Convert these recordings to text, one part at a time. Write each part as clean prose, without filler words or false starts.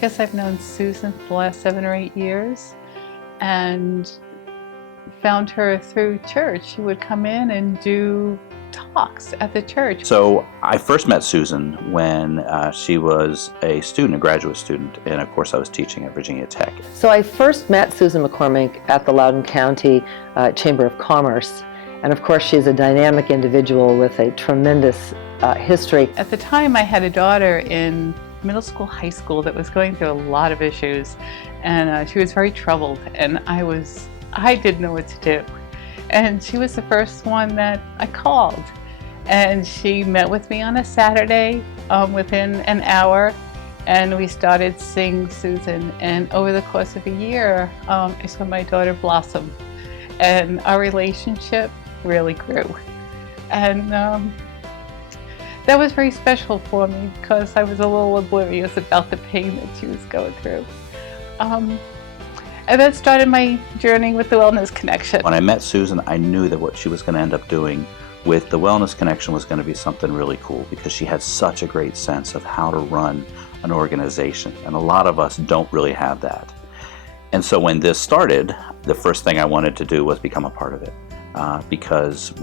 guess I've known Susan for the last 7 or 8 years, and found her through church. She would come in and do talks at the church. So I first met Susan when she was a student, a graduate student, and of course I was teaching at Virginia Tech. So I first met Susan McCormick at the Loudoun County Chamber of Commerce, and of course she's a dynamic individual with a tremendous history. At the time I had a daughter in middle school, high school that was going through a lot of issues, and she was very troubled, and I didn't know what to do. And she was the first one that I called. And she met with me on a Saturday within an hour, and we started seeing Susan. And over the course of a year, I saw my daughter blossom. And our relationship really grew. And that was very special for me because I was a little oblivious about the pain that she was going through. And that started my journey with the Wellness Connection. When I met Susan, I knew that what she was going to end up doing with the Wellness Connection was going to be something really cool, because she had such a great sense of how to run an organization, and a lot of us don't really have that. And so when this started, the first thing I wanted to do was become a part of it, because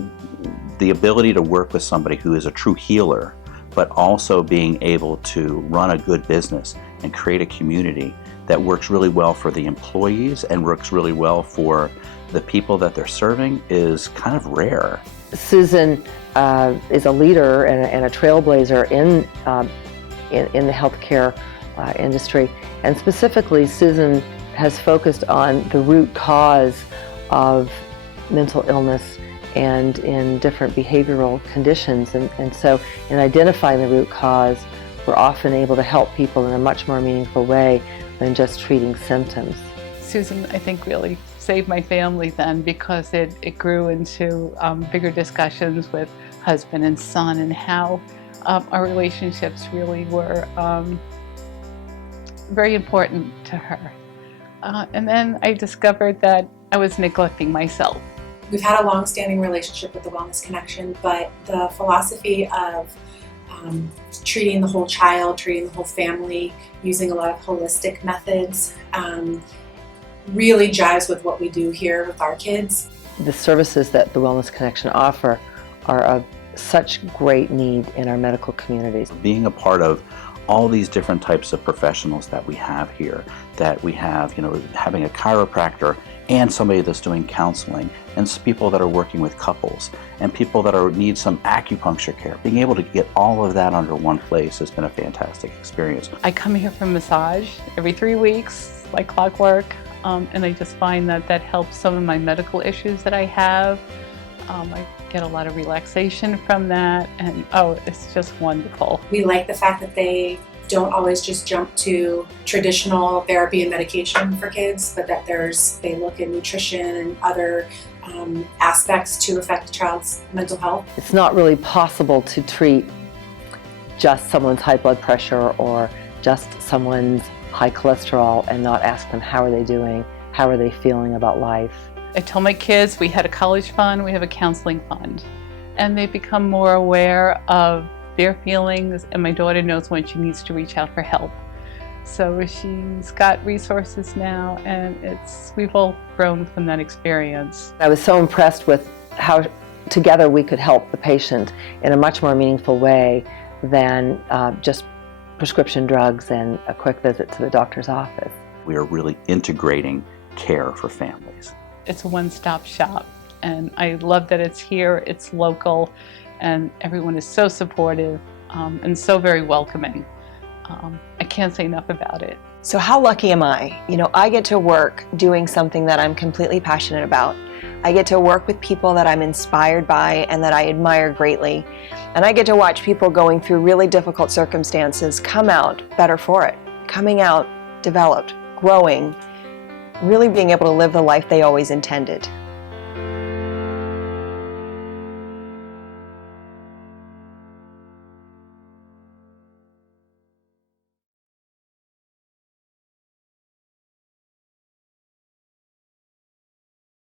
the ability to work with somebody who is a true healer, but also being able to run a good business and create a community that works really well for the employees and works really well for the people that they're serving is kind of rare. Susan is a leader and a trailblazer in the healthcare industry, and specifically Susan has focused on the root cause of mental illness and in different behavioral conditions, and so in identifying the root cause, we're often able to help people in a much more meaningful way than just treating symptoms. Susan, I think, really saved my family then, because it grew into bigger discussions with husband and son, and how our relationships really were very important to her. And then I discovered that I was neglecting myself. We've had a long-standing relationship with the Wellness Connection, but the philosophy of treating the whole child, treating the whole family, using a lot of holistic methods, really jives with what we do here with our kids. The services that the Wellness Connection offer are of such great need in our medical communities. Being a part of all these different types of professionals that we have here, that we have, having a chiropractor and somebody that's doing counseling, and people that are working with couples, and people that need some acupuncture care. Being able to get all of that under one place has been a fantastic experience. I come here for massage every 3 weeks, like clockwork, and I just find that helps some of my medical issues that I have. I get a lot of relaxation from that, and it's just wonderful. We like the fact that they don't always just jump to traditional therapy and medication for kids, but that they look at nutrition and other aspects to affect a child's mental health. It's not really possible to treat just someone's high blood pressure or just someone's high cholesterol and not ask them how are they doing, how are they feeling about life. I tell my kids we had a college fund, we have a counseling fund, and they become more aware of their feelings, and my daughter knows when she needs to reach out for help. So she's got resources now, and we've all grown from that experience. I was so impressed with how together we could help the patient in a much more meaningful way than just prescription drugs and a quick visit to the doctor's office. We are really integrating care for families. It's a one-stop shop, and I love that it's here, it's local, and everyone is so supportive and so very welcoming. I can't say enough about it. So how lucky am I? I get to work doing something that I'm completely passionate about. I get to work with people that I'm inspired by and that I admire greatly. And I get to watch people going through really difficult circumstances come out better for it, coming out developed, growing, really being able to live the life they always intended.